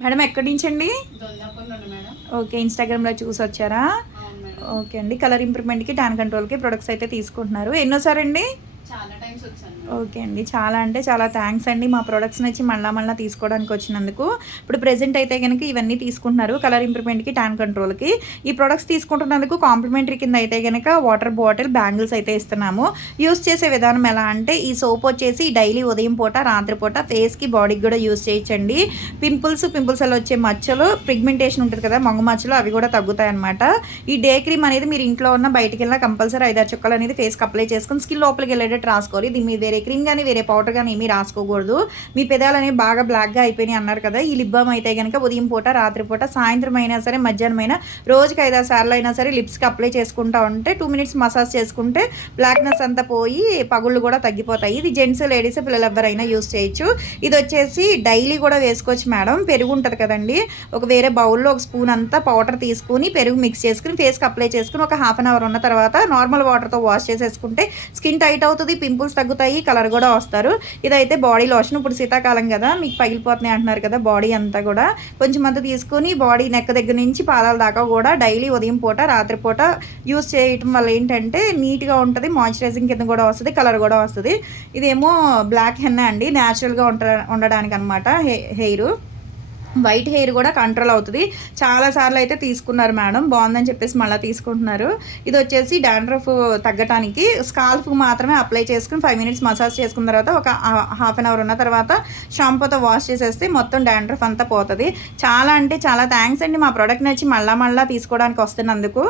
Madam ఎక్కడి నుంచండి? దొందాపూర్ నుండి madam. Okay. ఇన్‌స్టాగ్రామ్‌లో చూసి వచ్చారా? అవును మేడం. ఓకే అండి. కలర్ ఇంప్రూవ్‌మెంట్‌కి, టాన్ కంట్రోల్‌కి ప్రొడక్ట్స్ అయితే తీసుకుంటున్నారు. ఎన్నోసారండి? చాలా టైమ్స్ వచ్చాను మేడం. ఓకే అండి. చాలా అంటే చాలా థ్యాంక్స్ అండి. మా ప్రొడక్ట్స్ నచ్చి మళ్ళా తీసుకోవడానికి వచ్చినందుకు. ఇప్పుడు ప్రెజెంట్ అయితే గనక ఇవన్నీ తీసుకుంటున్నారు. కలర్ ఇంప్రూవ్‌మెంట్‌కి, టాన్ కంట్రోల్‌కి. ఈ ప్రొడక్ట్స్ తీసుకుంటున్నందుకు కాంప్లిమెంటరీ కింద అయితే గనక వాటర్ బాటిల్, బ్యాంగిల్స్ అయితే ఇస్తున్నాము. యూజ్ చేసే విధానం ఎలా అంటే ఈ సోప్ వచ్చేసి డైలీ ఉదయం పూట, రాత్రి పూట ఫేస్‌కి, బాడీకి కూడా యూజ్ చేయొచ్చండి. పింపుల్స్ వల్ల వచ్చే మచ్చలు, పిగ్మెంటేషన్ ఉంటుంది కదా, మంగు మచ్చలు అవి కూడా తగ్గుతాయన్నమాట. ఈ డే క్రీమ్ అనేది మీరు ఇంట్లో ఉన్న బయటికెళ్ళినా కంపల్సరీ 5-6 చుక్కలు అనేది ఫేస్‌కి అప్లై చేసుకొని స్కిన్ లోపలికి వెళ్ళేటట్టు రాసుకోవాలి. దీని మీద వేరే క్రీమ్ కానీ, వేరే పౌడర్ కానీ ఏమీ రాసుకోకూడదు. మీ పెదాలు అనేవి బాగా బ్లాక్‌గా అయిపోయినాయి అన్నారు కదా, ఈ లిప్ బామ్ అయితే గనక ఉదయం పూట, రాత్రి పూట, సాయంత్రం అయినా సరే, మధ్యాహ్నం అయినా రోజుకి 5-6 సార్లు అయినా సరే లిప్స్‌కి అప్లై చేసుకుంటా ఉంటే 2 మినిట్స్ మసాజ్ చేసుకుంటే బ్లాక్‌నెస్ అంతా పోయి పగుళ్ళు కూడా తగ్గిపోతాయి. ఇది జెంట్స్, లేడీస్, పిల్లలు ఎవరైనా యూజ్ చేయొచ్చు. ఇది వచ్చేసి డైలీ కూడా వేసుకోవచ్చు మేడం. పెరుగు ఉంటుంది కదండి, ఒక వేరే బౌల్లో ఒక స్పూన్ అంతా పౌడర్ తీసుకుని పెరుగు మిక్స్ చేసుకుని ఫేస్కి అప్లై చేసుకుని ఒక హాఫ్ అన్ అవర్ ఉన్న తర్వాత నార్మల్ వాటర్తో వాష్ చేసేసుకుంటే స్కిన్ టైట్ అవుతుంది, పింపుల్స్ తగ్గుతాయి, కలర్ కూడా వస్తారు. ఇదైతే బాడీ లోషన్. ఇప్పుడు శీతాకాలం కదా, మీకు పగిలిపోతున్నాయి అంటున్నారు కదా, బాడీ అంతా కూడా కొంచెం అంతా తీసుకుని బాడీ నెక్ దగ్గర నుంచి పాదాల దాకా కూడా డైలీ ఉదయం పూట, రాత్రి పూట యూస్ చేయటం వల్ల ఏంటంటే నీట్గా ఉంటుంది, మాయిశ్చరైజింగ్ కింద కూడా వస్తుంది, కలర్ కూడా వస్తుంది. ఇదేమో బ్లాక్ హెన్నా అండి, న్యాచురల్గా ఉండడానికి అనమాట. హెయిర్ వైట్ హెయిర్ కూడా కంట్రోల్ అవుతుంది. చాలాసార్లు అయితే తీసుకున్నారు మేడం, బాగుందని చెప్పేసి మళ్ళీ తీసుకుంటున్నారు. ఇది వచ్చేసి డాండ్రఫ్ తగ్గటానికి స్కాల్ఫ్కి మాత్రమే అప్లై చేసుకుని 5 మినిట్స్ మసాజ్ చేసుకున్న తర్వాత ఒక హాఫ్ అన్ అవర్ ఉన్న తర్వాత షాంపూతో వాష్ చేసేస్తే మొత్తం డాండ్రఫ్ అంతా పోతుంది. చాలా అంటే చాలా థ్యాంక్స్ అండి. మా ప్రోడక్ట్ నచ్చి మళ్ళా తీసుకోవడానికి వస్తున్నందుకు.